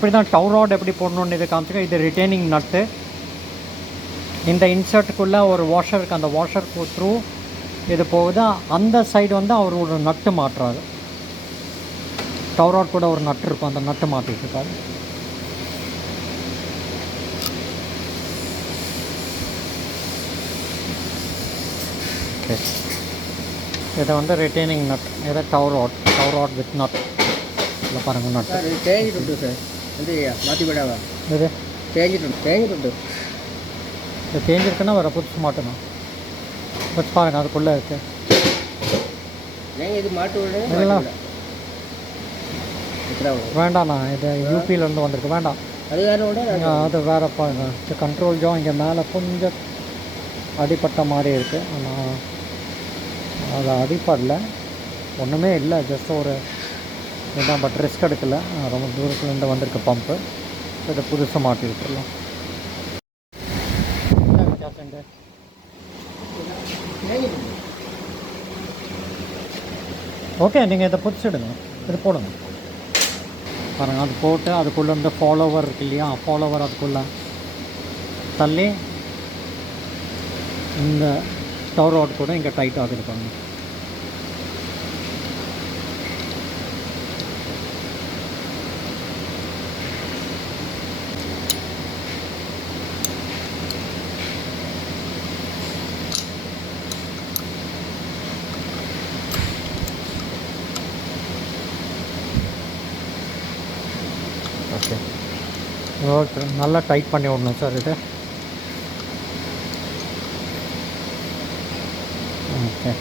இப்படி தான் tau rod எப்படி போடணுன்னு இது காமிச்சிக்க. இது ரிட்டைனிங் நட்டு. இந்த இன்சர்ட்டுக்குள்ளே ஒரு வாஷர் இருக்குது, அந்த வாஷர் த்ரூ இது போகுது. அந்த சைடு வந்து அவர் ஒரு நட்டு மாட்டுறாரு. டவ் ராட் கூட ஒரு நட்டு இருக்கும், அந்த நட்டு மாட்டிகிட்டு இருக்காரு. இதை வந்து ரிட்டைனிங் நட், இதை டவ் ராட் வித் நட். இல்லை பாருங்கள் நட் தேஞ்சிட்டு சார் வந்து மாற்றி விடாவா? இது தேஞ்சிட்டு இது தேஞ்சிருக்குன்னா வேறு புதுசு மாட்டணும். வச்சு பாருங்கள் அதுக்குள்ளே இருக்குது. இது மாட்டு இல்லை வேண்டாண்ணா, இது யூபியிலேருந்து வந்திருக்கு, வேண்டாம். அது வேறப்பா. இது கண்ட்ரோல் ஜா இங்கே மேலே கொஞ்சம் அடிப்பட்ட மாதிரி இருக்குது. ஆனால் அது அடிப்படல, ஒன்றுமே இல்லை, ஜஸ்ட் ஒரு இதுதான். பட் ரிஸ்க் எடுக்கலை, ரொம்ப தூரத்துலேருந்து வந்திருக்கு பம்பு. இதை புதுசாக மாட்டி விட்டுடலாம். என்ன வித்தியாசங்க? ஓகே, நீங்கள் இதை புதுச்சிடுங்க, இது போடுங்க பாருங்கள். அது போட்டு அதுக்குள்ளே இருந்து ஃபாலோவர் இருக்கு இல்லையா, ஃபாலோவர் அதுக்குள்ளே தள்ளி இந்த டவ் ராட் கூட இங்கே டைட் ஆகுது பாருங்க. ஓகே ஓகே, நல்லா டைட் பண்ணி விடணும் சார் இது. ஓகே,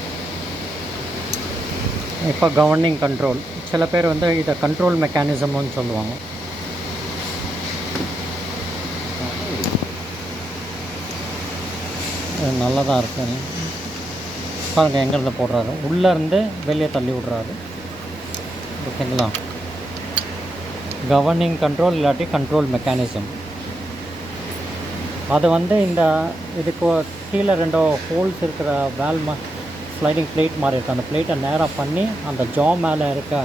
இப்போ கவர்னிங் கண்ட்ரோல். சில பேர் வந்து இதை கண்ட்ரோல் மெக்கானிசம்னு சொல்லுவாங்க. நல்லா தான் இருக்கு பாருங்கள். எங்கேருந்து போடுறாரு, உள்ளேருந்து வெளியே தள்ளி விட்றாரு. ஓகேங்களா? கவர்னிங் கண்ட்ரோல் இல்லாட்டி கண்ட்ரோல் மெக்கானிசம். அது வந்து இந்த இதுக்கு கீழே 2 ஹோல்ஸ் இருக்கிற வேல்மா ஸ்லைடிங் பிளேட் மாதிரி இருக்குது. அந்த பிளேட்டை நேராக பண்ணி அந்த ஜா மேலே இருக்க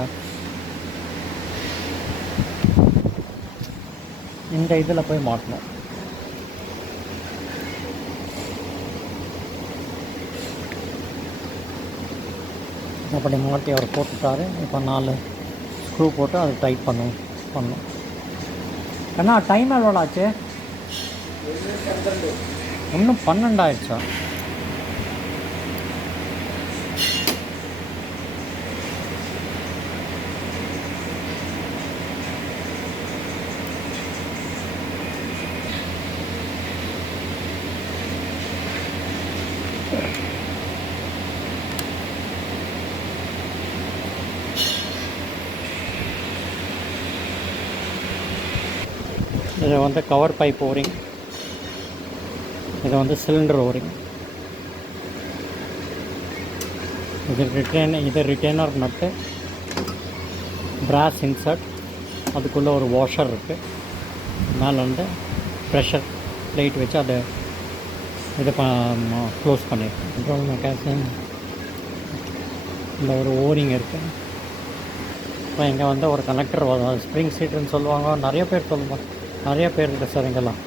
இந்த இதில் போய் மாட்டணும். அப்படி மாட்டி அவர் போட்டுட்டாரு. இப்போ 4 ஸ்க்ரூ போட்டு அது டைட் பண்ணணும். ஏன்னா டைம் எவ்வளோ ஆச்சு? இன்னும் 12 ஆயிடுச்சா? இது வந்து கவர் பைப் ஓரிங், இது வந்து சிலிண்டர் ஓரிங். இது ரிட்டைனர் நட்டு, பிராஸ் இன்சர்ட், அதுக்குள்ளே ஒரு வாஷர் இருக்குது. மேலே வந்து ப்ரெஷர் பிளேட் வச்சு அதை இதை க்ளோஸ் பண்ணியிருக்கேன். கண்ட்ரோல் மெக்கானிசம் இந்த ஒரு ஓரிங் இருக்குது. இப்போ இங்கே வந்து ஒரு கனெக்டர் வரும், ஸ்ப்ரிங் சீட்டுன்னு சொல்லுவாங்க, நிறைய பேர் இருக்குது சார் இங்கெல்லாம்.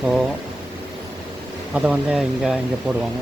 ஸோ அதை வந்து இங்கே போடுவாங்க.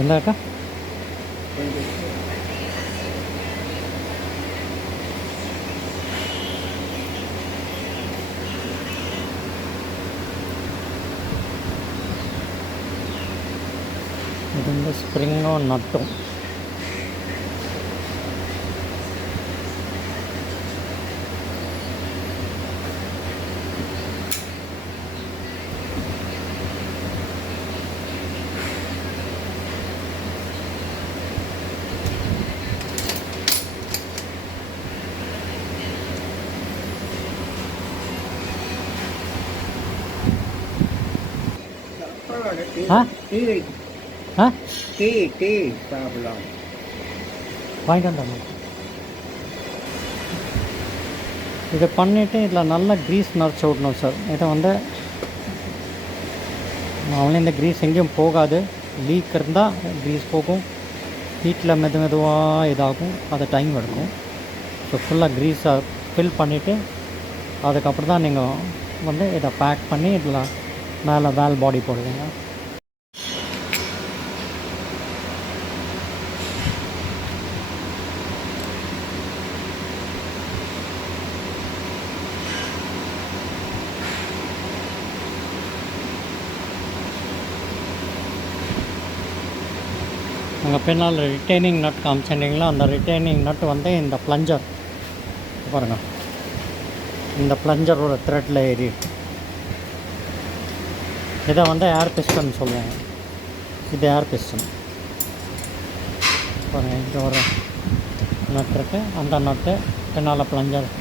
என்னக்கா இது வந்து ஸ்ப்ரிங்கும் நட்டும். ஆ டீ ஆ டீ சாப்பிடலாம். வாங்கிட்டு வந்துடணும். இதை பண்ணிவிட்டு இதில் நல்லா க்ரீஸ் நிறச்சி விடணும் சார். இதை வந்து அவனே இந்த க்ரீஸ் எங்கேயும் போகாது. லீக் இருந்தால் க்ரீஸ் போகும், ஹீட்டில் மெதுவாக இதாகும், அது டைம் எடுக்கும். ஸோ ஃபுல்லாக க்ரீஸை ஃபில் பண்ணிவிட்டு அதுக்கப்புறம் தான் நீங்கள் வந்து இதை பேக் பண்ணி இதில் மேலே வேல் பாடி போடுவீங்க. அங்கே பின்னால் ரிட்டைனிங் நட் காமிச்சிட்டிங்களா, அந்த ரிட்டைனிங் நட் வந்து இந்த ப்ளஞ்சர் பாருங்கள், இந்த ப்ளஞ்சரோட த்ரெட்டில் ஏறி இதை வந்து ஏர் பிஸ்டன் சொல்லுவாங்க. இது ஏர் பிஸ்டன் பாருங்கள். இங்கே ஒரு நட் இருக்குது, அந்த நட்டு பின்னால் ப்ளஞ்சர்,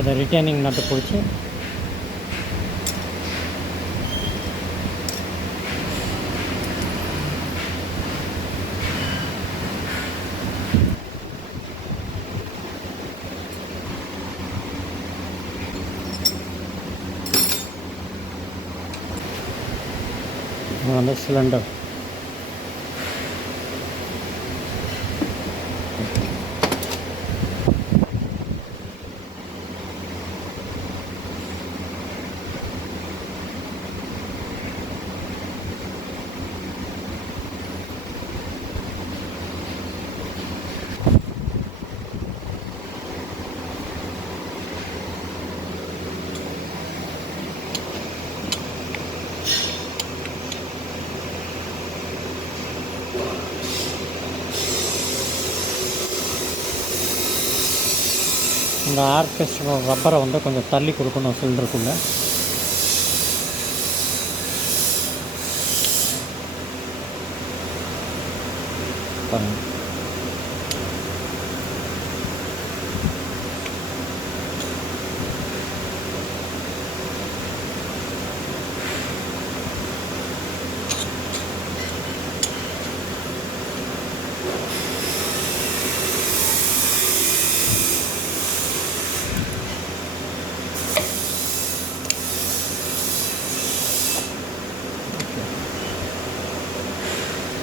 இதை ரிட்டைனிங் நட்டு பிடிச்சி வந்து சிலிண்டர். இந்த ஏர் பிஸ்டன் ரப்பரை வந்து கொஞ்சம் தள்ளி கொடுக்கணும் சிலிண்டருக்குள்ளே. பாருங்கள்,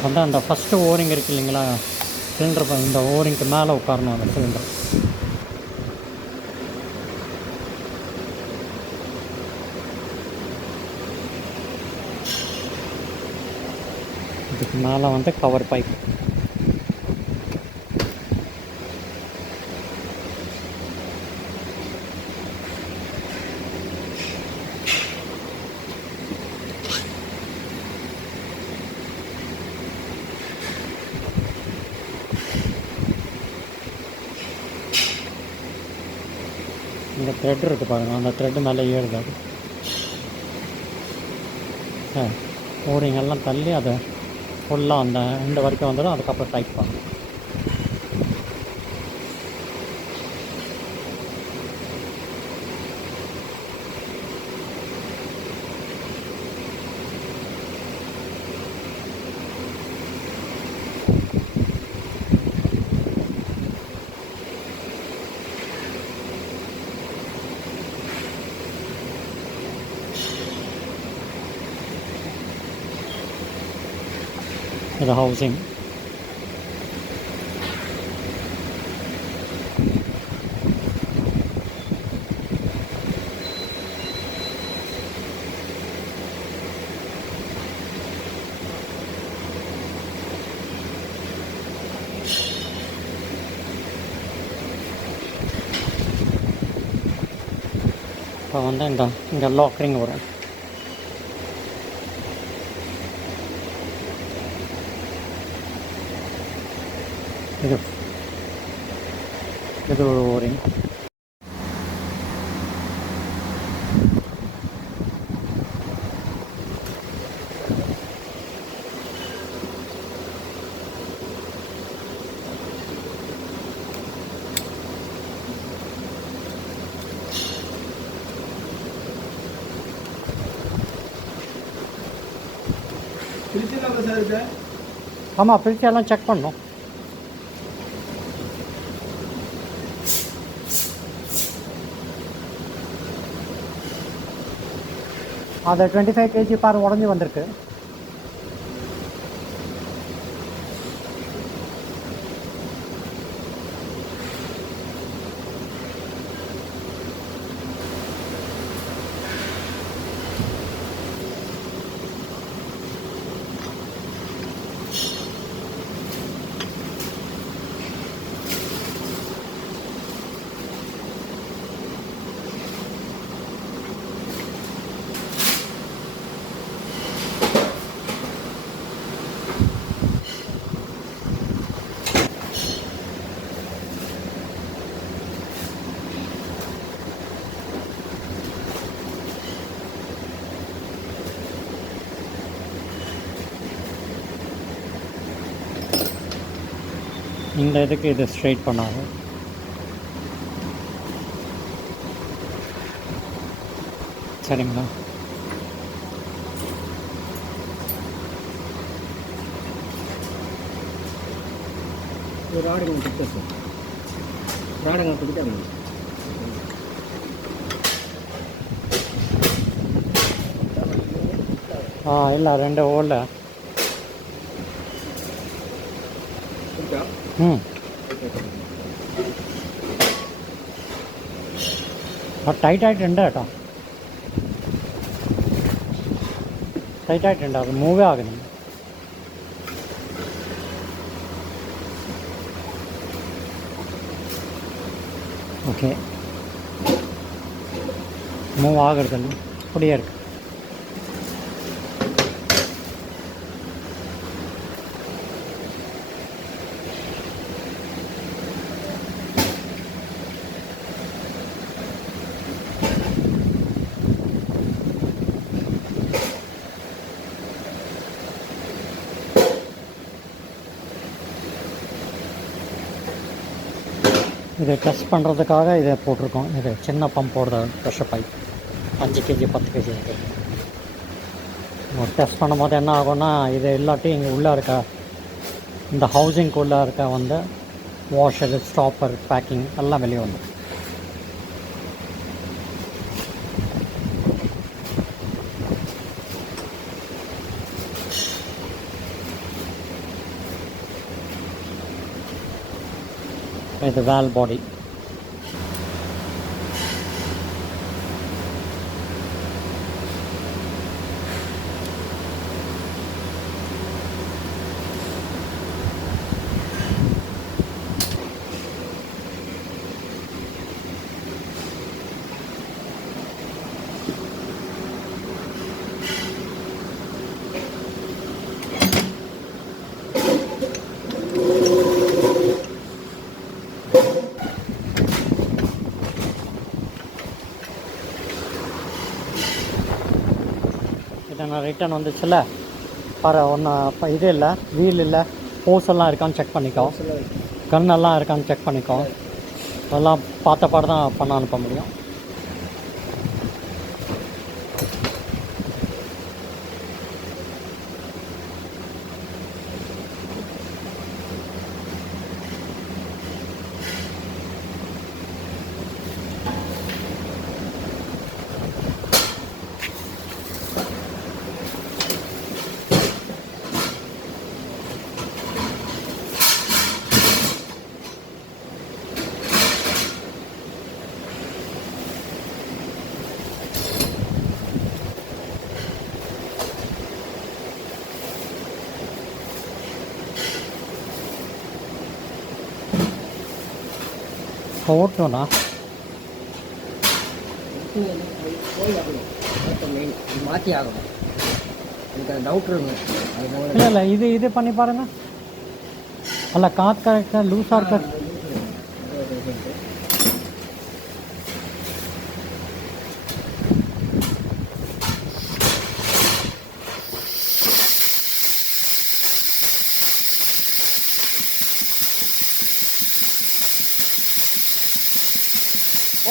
வந்து அந்த ஃபஸ்ட்டு ஓரிங் இருக்குது இல்லைங்களா, சிலிண்டர் இந்த ஓரிங்க்கு மேலே உட்காரணும் அந்த சிலிண்டர். இதுக்கு மேலே வந்து கவர் பைப். இந்த த்ரெட் இருக்குது பாருங்கள், அந்த த்ரெட்டு மேலே ஏறுது. அது ஓரிங் எல்லாம் தள்ளி அதை ஃபுல்லாக அந்த இந்த வரைக்கும் வந்துடும். அதுக்கப்புறம் டைட் பண்ணணும். இது ஹவுசிங். இப்போ வந்து இங்கே லாக்ரிங் வரும். இது ஒரு ஓரிங். ஆமாம் பிரித்து எல்லாம் செக் பண்ணணும். அது 25 kg பார் உடஞ்சி வந்திருக்கு. இந்த இதுக்கு இது ஸ்ட்ரைட் பண்ணாது. சரிங்களா? ராடுங்க பிடிச்சா ராடுங்க பிடிச்சாங்க. இல்லை 2 ஓல்ல. ടൈറ്റായിട്ടുണ്ട് കേട്ടോ, ടൈറ്റായിട്ടുണ്ട്. അത് മൂവേ ആകുന്നു. ஓகே, மூவ் ஆகிறது அப்படியே இருக்கு. இதை டெஸ்ட் பண்ணுறதுக்காக இதை போட்டிருக்கோம். இது சின்ன பம்போட ப்ரெஷர் பைப் 5 kg 10 kg இருக்குது. டெஸ்ட் பண்ணும்போது என்ன ஆகும்னா, இது இல்லாட்டி இங்கே உள்ளே இருக்க இந்த ஹவுசிங்குள்ளே இருக்க வந்து வாஷரு, ஸ்டாப்பர், பேக்கிங் எல்லாம் வெளியே வந்து இது வால் பாடி. நான் ரிட்டன் வந்துச்சுல்ல பாரு, ஒன்று இது இல்லை, வீல் இல்லை, ஹோஸ் எல்லாம் இருக்கான்னு செக் பண்ணிக்கோ, கன்னெல்லாம் இருக்கான்னு செக் பண்ணிக்கோ. அதெல்லாம் பார்த்த பாடு தான் பண்ண அனுப்ப முடியும். ஓட்டணும்ண்ணா, மாற்றி ஆகணும். எனக்கு அந்த டவுட் இருங்க. இல்லை இல்லை, இது பண்ணி பாருங்க. அல்ல காற்று கரெக்டாக லூஸாக இருக்க.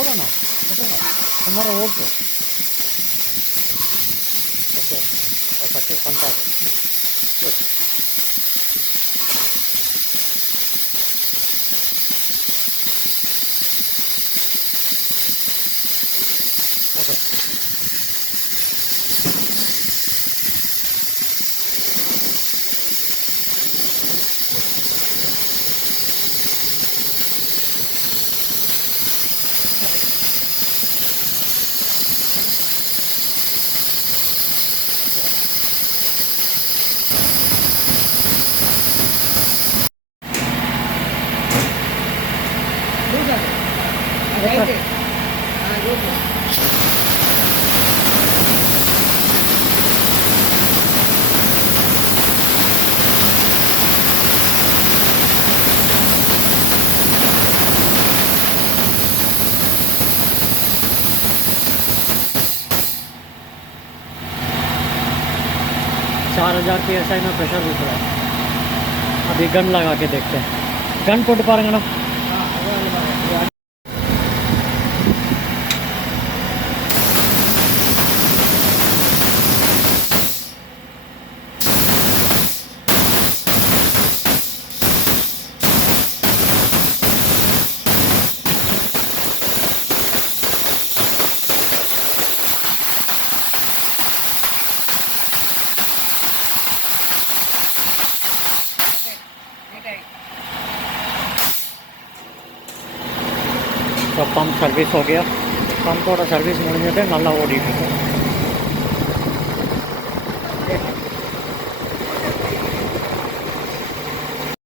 ஓடண்ணா ஓட்டுங்க, சுமாராக ஓட்டு. ஓகே ஓகே பண்ணிட்டாரு. 4000 की SI में प्रेशर रुक रहा है। अभी गन लगा के देखते हैं। गन पुट पारेंगे ना। तो पंप सर्विस हो गया। पंपोட सर्विस முடிஞ்சிட்டு நல்லா ஓடிட்டு இருக்கு।